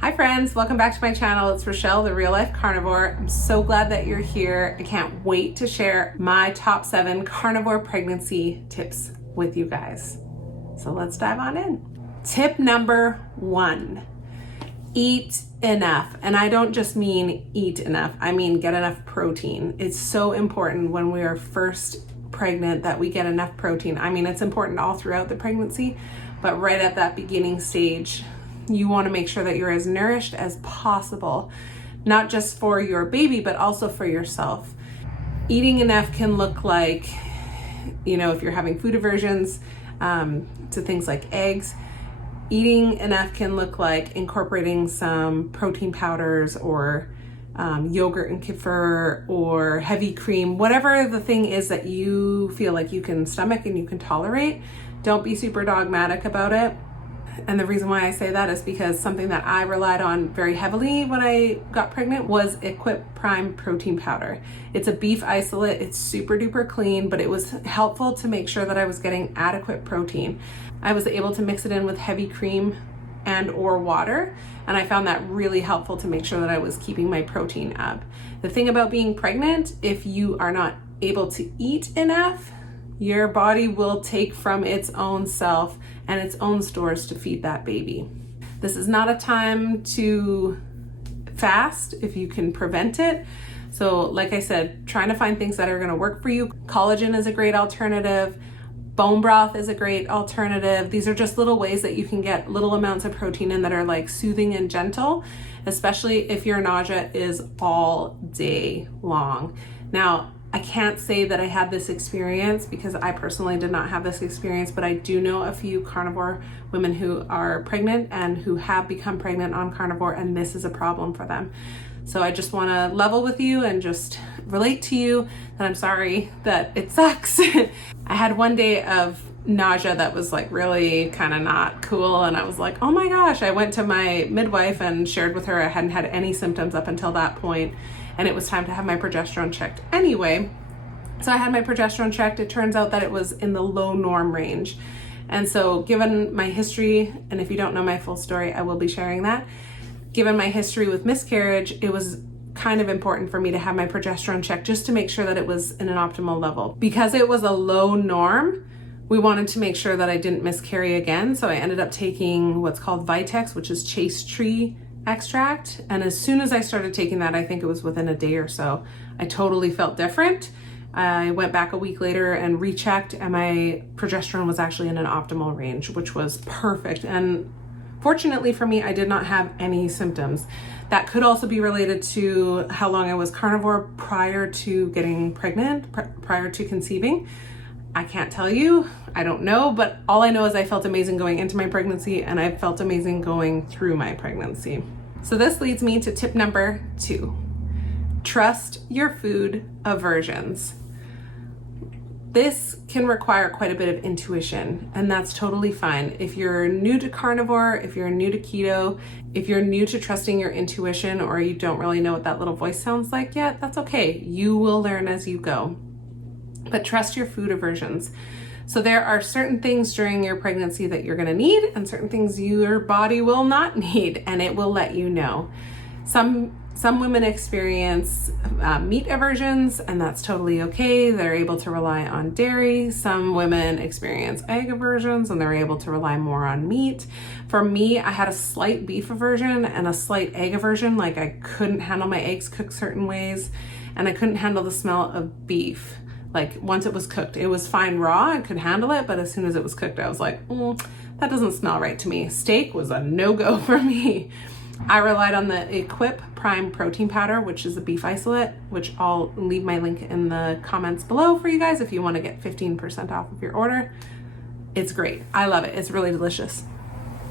Hi friends, welcome back to my channel. It's Rochelle, the real life carnivore. I'm so glad that you're here. I can't wait to share my top 7 carnivore pregnancy tips with you guys. So let's dive on in. Tip number 1, eat enough. And I don't just mean eat enough, I mean get enough protein. It's so important when we are first pregnant that we get enough protein. I mean, it's important all throughout the pregnancy, but right at that beginning stage, you want to make sure that you're as nourished as possible, not just for your baby, but also for yourself. Eating enough can look like, if you're having food aversions to things like eggs, eating enough can look like incorporating some protein powders or yogurt and kefir or heavy cream, whatever the thing is that you feel like you can stomach and you can tolerate. Don't be super dogmatic about it. And the reason why I say that is because something that I relied on very heavily when I got pregnant was Equip Prime protein powder. It's a beef isolate. It's super duper clean, but it was helpful to make sure that I was getting adequate protein. I was able to mix it in with heavy cream and or water, and I found that really helpful to make sure that I was keeping my protein up. The thing about being pregnant, if you are not able to eat enough, your body will take from its own self and its own stores to feed that baby. This is not a time to fast if you can prevent it. So like I said, trying to find things that are gonna work for you. Collagen is a great alternative. Bone broth is a great alternative. These are just little ways that you can get little amounts of protein in that are like soothing and gentle, especially if your nausea is all day long. Now, I can't say that I had this experience because I personally did not have this experience, but I do know a few carnivore women who are pregnant and who have become pregnant on carnivore, and this is a problem for them. So I just want to level with you and just relate to you that I'm sorry that it sucks. I had one day of nausea that was like really kind of not cool, and I was like, oh my gosh. I went to my midwife and shared with her I hadn't had any symptoms up until that point, and it was time to have my progesterone checked anyway. So I had my progesterone checked. It turns out that it was in the low norm range. And so given my history, and if you don't know my full story, I will be sharing that. Given my history with miscarriage, it was kind of important for me to have my progesterone checked just to make sure that it was in an optimal level. Because it was a low norm, we wanted to make sure that I didn't miscarry again. So I ended up taking what's called Vitex, which is chase tree extract. And as soon as I started taking that, I think it was within a day or so, I totally felt different. I went back a week later and rechecked, and my progesterone was actually in an optimal range, which was perfect. And fortunately for me, I did not have any symptoms. That could also be related to how long I was carnivore prior to getting pregnant, prior to conceiving. I can't tell you, I don't know, but all I know is I felt amazing going into my pregnancy, and I felt amazing going through my pregnancy. So this leads me to tip number 2. Trust your food aversions. This can require quite a bit of intuition, and that's totally fine. If you're new to carnivore, if you're new to keto, if you're new to trusting your intuition, or you don't really know what that little voice sounds like yet, that's okay. You will learn as you go. But trust your food aversions. So there are certain things during your pregnancy that you're gonna need and certain things your body will not need, and it will let you know. Some women experience meat aversions, and that's totally okay. They're able to rely on dairy. Some women experience egg aversions, and they're able to rely more on meat. For me, I had a slight beef aversion and a slight egg aversion. Like I couldn't handle my eggs cooked certain ways, and I couldn't handle the smell of beef. Like once it was cooked, it was fine raw, I could handle it, but as soon as it was cooked, I was like, that doesn't smell right to me. Steak was a no-go for me. I relied on the Equip Prime protein powder, which is a beef isolate, which I'll leave my link in the comments below for you guys if you want to get 15% off of your order. It's great. I love it. It's really delicious.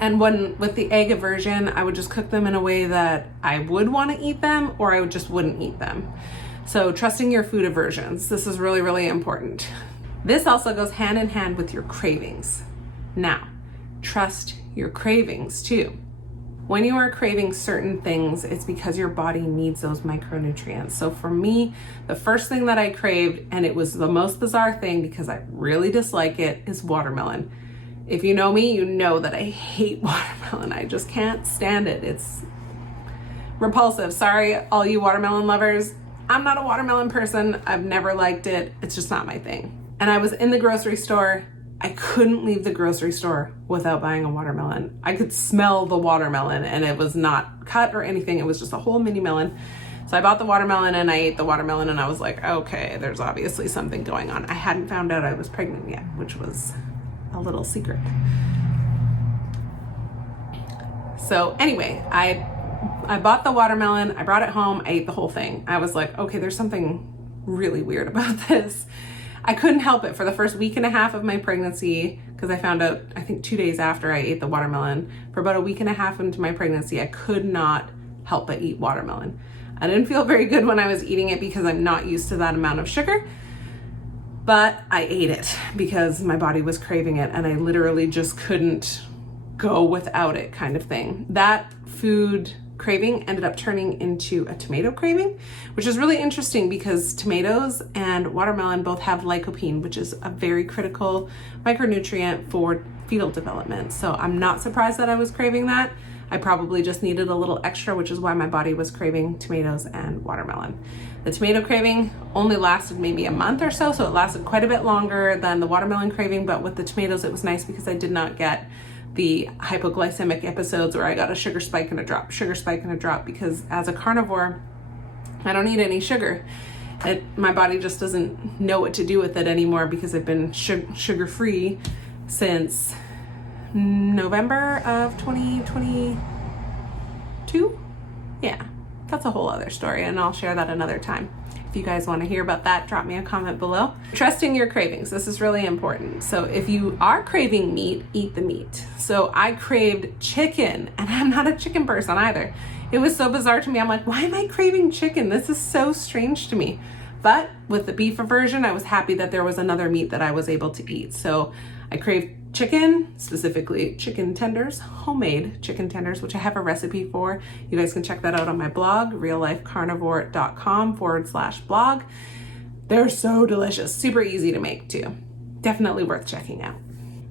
And with the egg aversion, I would just cook them in a way that I would want to eat them, or I just wouldn't eat them. So trusting your food aversions. This is really, really important. This also goes hand in hand with your cravings. Now, trust your cravings too. When you are craving certain things, it's because your body needs those micronutrients. So for me, the first thing that I craved, and it was the most bizarre thing because I really dislike it, is watermelon. If you know me, you know that I hate watermelon. I just can't stand it. repulsive. Sorry, all you watermelon lovers. I'm not a watermelon person. I've never liked it. It's just not my thing. And I was in the grocery store. I couldn't leave the grocery store without buying a watermelon. I could smell the watermelon, and it was not cut or anything. It was just a whole mini melon. So I bought the watermelon and I ate the watermelon, and I was like, okay, there's obviously something going on. I hadn't found out I was pregnant yet, which was a little secret. So anyway, I bought the watermelon, I brought it home, I ate the whole thing. I was like, okay, there's something really weird about this. I couldn't help it for the first week and a half of my pregnancy, because I found out, I think 2 days after I ate the watermelon. For about a week and a half into my pregnancy, I could not help but eat watermelon. I didn't feel very good when I was eating it because I'm not used to that amount of sugar, but I ate it because my body was craving it, and I literally just couldn't go without it, kind of thing. That food craving ended up turning into a tomato craving, which is really interesting because tomatoes and watermelon both have lycopene, which is a very critical micronutrient for fetal development. So I'm not surprised that I was craving that. I probably just needed a little extra, which is why my body was craving tomatoes and watermelon. The tomato craving only lasted maybe a month or so, so it lasted quite a bit longer than the watermelon craving, but with the tomatoes it was nice because I did not get the hypoglycemic episodes where I got a sugar spike and a drop, because as a carnivore, I don't eat any sugar. My body just doesn't know what to do with it anymore because I've been sugar-free since November of 2022. Yeah, that's a whole other story, and I'll share that another time. If you guys want to hear about that, drop me a comment below. Trusting your cravings. This is really important. So if you are craving meat, eat the meat. So I craved chicken, and I'm not a chicken person either. It was so bizarre to me. I'm like, why am I craving chicken? This is so strange to me. But with the beef aversion, I was happy that there was another meat that I was able to eat. So I craved chicken, specifically chicken tenders, homemade chicken tenders, which I have a recipe for. You guys can check that out on my blog, reallifecarnivore.com/blog. They're so delicious, super easy to make too. Definitely worth checking out.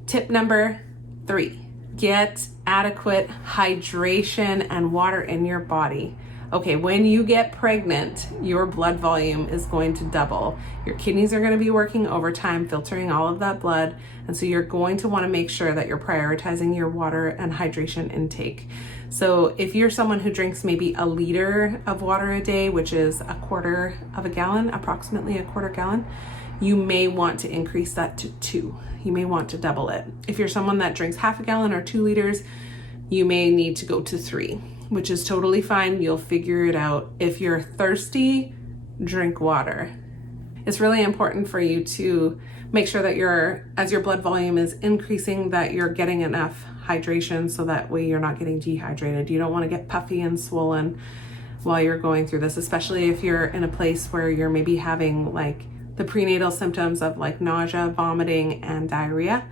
Tip number 3, get adequate hydration and water in your body. Okay, when you get pregnant, your blood volume is going to double. Your kidneys are going to be working overtime, filtering all of that blood. And so you're going to want to make sure that you're prioritizing your water and hydration intake. So if you're someone who drinks maybe a liter of water a day, which is a quarter of a gallon, approximately a quarter gallon, you may want to increase that to 2. You may want to double it. If you're someone that drinks half a gallon or 2 liters, you may need to go to 3. Which is totally fine. You'll figure it out. If you're thirsty, drink water. It's really important for you to make sure that as your blood volume is increasing, that you're getting enough hydration so that way you're not getting dehydrated. You don't want to get puffy and swollen while you're going through this, especially if you're in a place where you're maybe having like the prenatal symptoms of like nausea, vomiting, and diarrhea.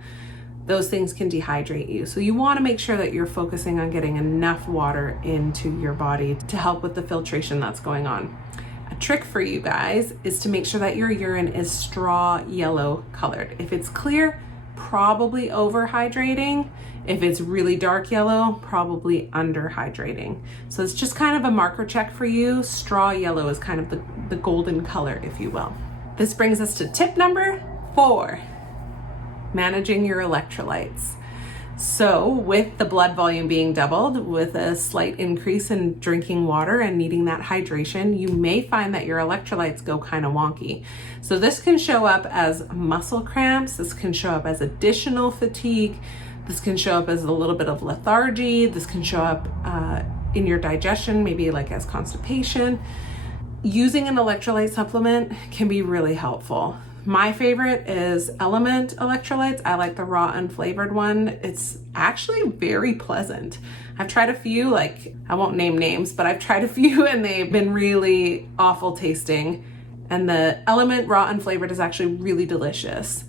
Those things can dehydrate you. So you want to make sure that you're focusing on getting enough water into your body to help with the filtration that's going on. A trick for you guys is to make sure that your urine is straw yellow colored. If it's clear, probably overhydrating. If it's really dark yellow, probably underhydrating. So it's just kind of a marker check for you. Straw yellow is kind of the golden color, if you will. This brings us to tip number 4. Managing your electrolytes. So with the blood volume being doubled, with a slight increase in drinking water and needing that hydration, you may find that your electrolytes go kind of wonky. So this can show up as muscle cramps, this can show up as additional fatigue, this can show up as a little bit of lethargy, this can show up in your digestion, maybe like as constipation. Using an electrolyte supplement can be really helpful. My favorite is Element Electrolytes. I like the raw unflavored one. It's actually very pleasant. I've tried a few, like I won't name names, but I've tried a few and they've been really awful tasting. And the Element raw unflavored is actually really delicious.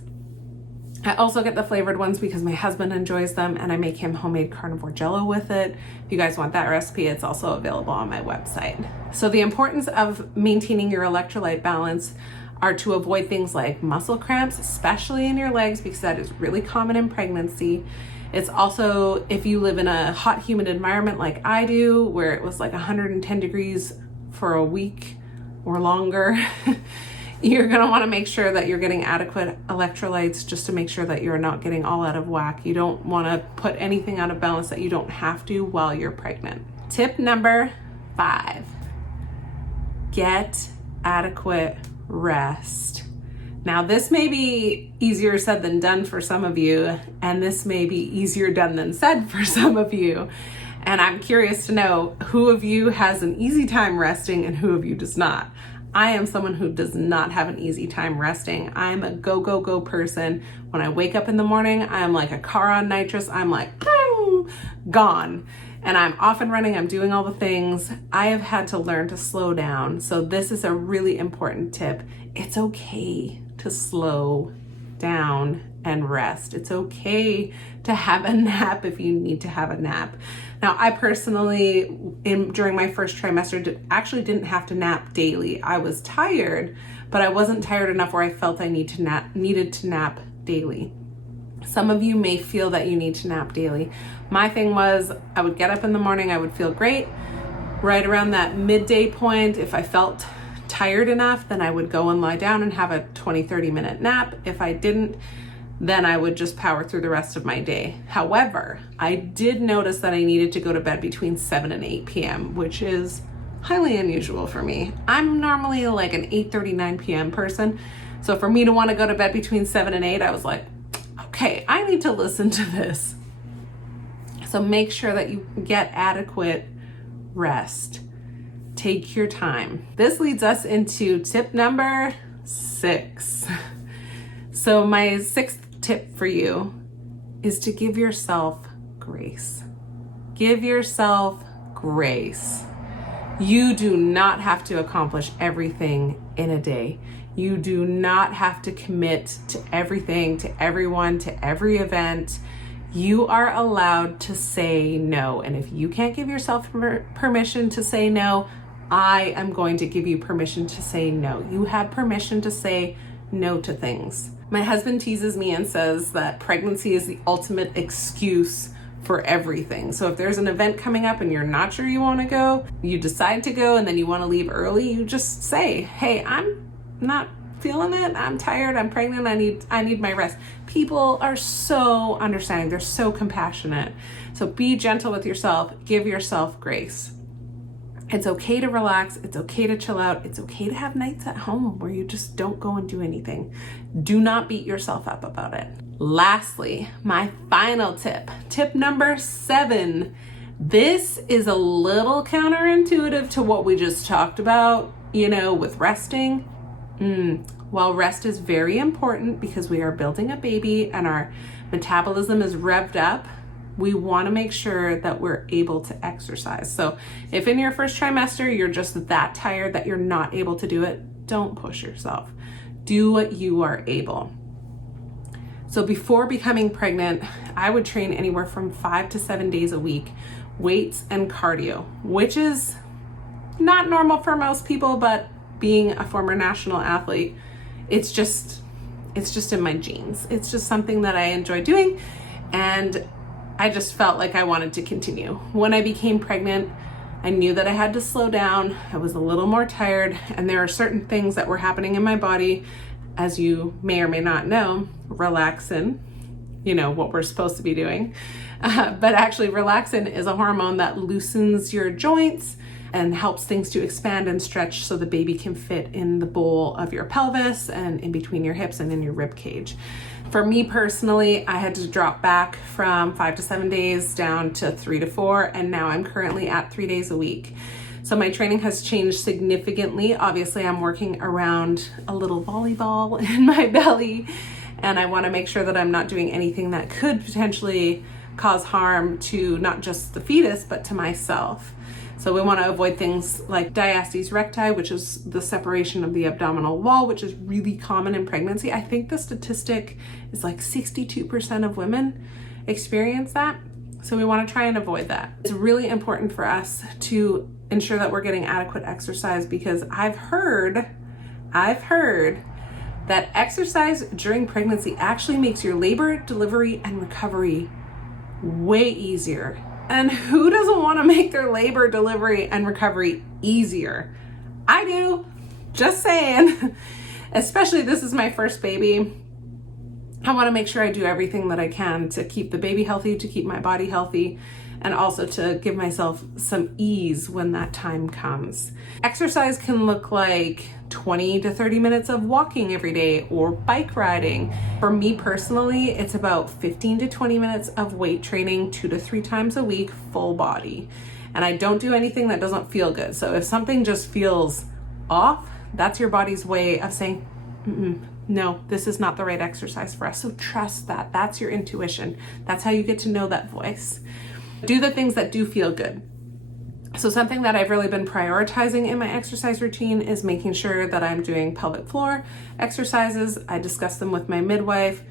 I also get the flavored ones because my husband enjoys them and I make him homemade carnivore jello with it. If you guys want that recipe, it's also available on my website. So the importance of maintaining your electrolyte balance are to avoid things like muscle cramps, especially in your legs, because that is really common in pregnancy, It's also, if you live in a hot, humid environment like I do, where it was like 110 degrees for a week or longer, you're gonna wanna make sure that you're getting adequate electrolytes just to make sure that you're not getting all out of whack. You don't wanna put anything out of balance that you don't have to while you're pregnant. Tip number 5, get adequate rest. Now, this may be easier said than done for some of you, and this may be easier done than said for some of you. And I'm curious to know who of you has an easy time resting and who of you does not. I am someone who does not have an easy time resting. I'm a go, go, go person. When I wake up in the morning, I'm like a car on nitrous. I'm like, gone. And I'm off and running. I'm doing all the things. I have had to learn to slow down. So this is a really important tip. It's okay to slow down and rest. It's okay to have a nap if you need to have a nap. Now, I personally, during my first trimester, actually didn't have to nap daily. I was tired, but I wasn't tired enough where I felt I needed to nap daily. Some of you may feel that you need to nap daily. My thing was, I would get up in the morning, I would feel great. Right around that midday point, if I felt tired enough, then I would go and lie down and have a 20-30 minute nap. If I didn't, then I would just power through the rest of my day. However, I did notice that I needed to go to bed between 7 and 8 p.m., which is highly unusual for me. I'm normally like an 8:30, 9 p.m. person. So for me to want to go to bed between 7 and 8, I was like, okay, I need to listen to this. So make sure that you get adequate rest. Take your time. This leads us into tip number 6. So my 6th tip for you is to give yourself grace. Give yourself grace. You do not have to accomplish everything in a day. You do not have to commit to everything, to everyone, to every event. You are allowed to say no. And if you can't give yourself permission to say no, I am going to give you permission to say no. You have permission to say no to things. My husband teases me and says that pregnancy is the ultimate excuse for everything. So if there's an event coming up and you're not sure you want to go, you decide to go and then you want to leave early, you just say, hey, I'm not feeling it. I'm tired. I'm pregnant. I need my rest. People are so understanding. They're so compassionate. So be gentle with yourself. Give yourself grace. It's okay to relax. It's okay to chill out. It's okay to have nights at home where you just don't go and do anything. Do not beat yourself up about it. Lastly, my final tip number 7. This is a little counterintuitive to what we just talked about, with resting. While rest is very important because we are building a baby and our metabolism is revved up, we want to make sure that we're able to exercise. So if in your first trimester you're just that tired that you're not able to do it, don't push yourself. Do what you are able. So before becoming pregnant, I would train anywhere from 5 to 7 days a week, weights and cardio, which is not normal for most people, but being a former national athlete, it's just in my genes. It's just something that I enjoy doing, and I just felt like I wanted to continue. When I became pregnant, I knew that I had to slow down. I was a little more tired, and there are certain things that were happening in my body, as you may or may not know, relaxin, what we're supposed to be doing. But actually relaxin is a hormone that loosens your joints and helps things to expand and stretch so the baby can fit in the bowl of your pelvis and in between your hips and in your rib cage. For me personally, I had to drop back from 5 to 7 days down to 3 to 4, and now I'm currently at 3 days a week. So my training has changed significantly. Obviously, I'm working around a little volleyball in my belly, and I want to make sure that I'm not doing anything that could potentially cause harm to not just the fetus, but to myself. So we want to avoid things like diastasis recti, which is the separation of the abdominal wall, which is really common in pregnancy. I think the statistic is like 62% of women experience that. So we want to try and avoid that. It's really important for us to ensure that we're getting adequate exercise, because I've heard that exercise during pregnancy actually makes your labor, delivery, and recovery way easier. And who doesn't want to make their labor, delivery, and recovery easier? I do, just saying. Especially this is my first baby. I want to make sure I do everything that I can to keep the baby healthy, to keep my body healthy, and also to give myself some ease when that time comes. Exercise can look like 20 to 30 minutes of walking every day or bike riding. For me personally, it's about 15 to 20 minutes of weight training 2 to 3 times a week, full body. And I don't do anything that doesn't feel good. So if something just feels off, that's your body's way of saying, no, this is not the right exercise for us. So trust that. That's your intuition. That's how you get to know that voice. Do the things that do feel good. So something that I've really been prioritizing in my exercise routine is making sure that I'm doing pelvic floor exercises. I discussed them with my midwife.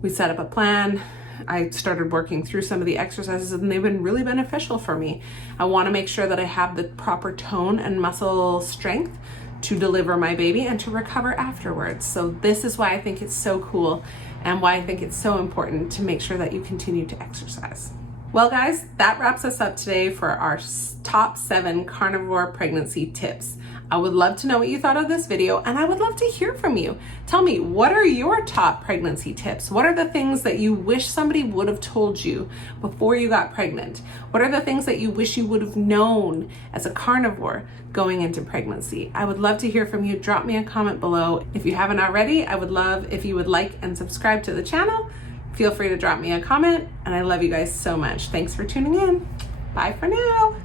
We set up a plan. I started working through some of the exercises and they've been really beneficial for me. I want to make sure that I have the proper tone and muscle strength to deliver my baby and to recover afterwards. So this is why I think it's so cool and why I think it's so important to make sure that you continue to exercise. Well guys, that wraps us up today for our top 7 carnivore pregnancy tips. I would love to know what you thought of this video and I would love to hear from you. Tell me, what are your top pregnancy tips? What are the things that you wish somebody would have told you before you got pregnant? What are the things that you wish you would have known as a carnivore going into pregnancy? I would love to hear from you. Drop me a comment below. If you haven't already, I would love if you would like and subscribe to the channel. Feel free to drop me a comment and I love you guys so much. Thanks for tuning in. Bye for now.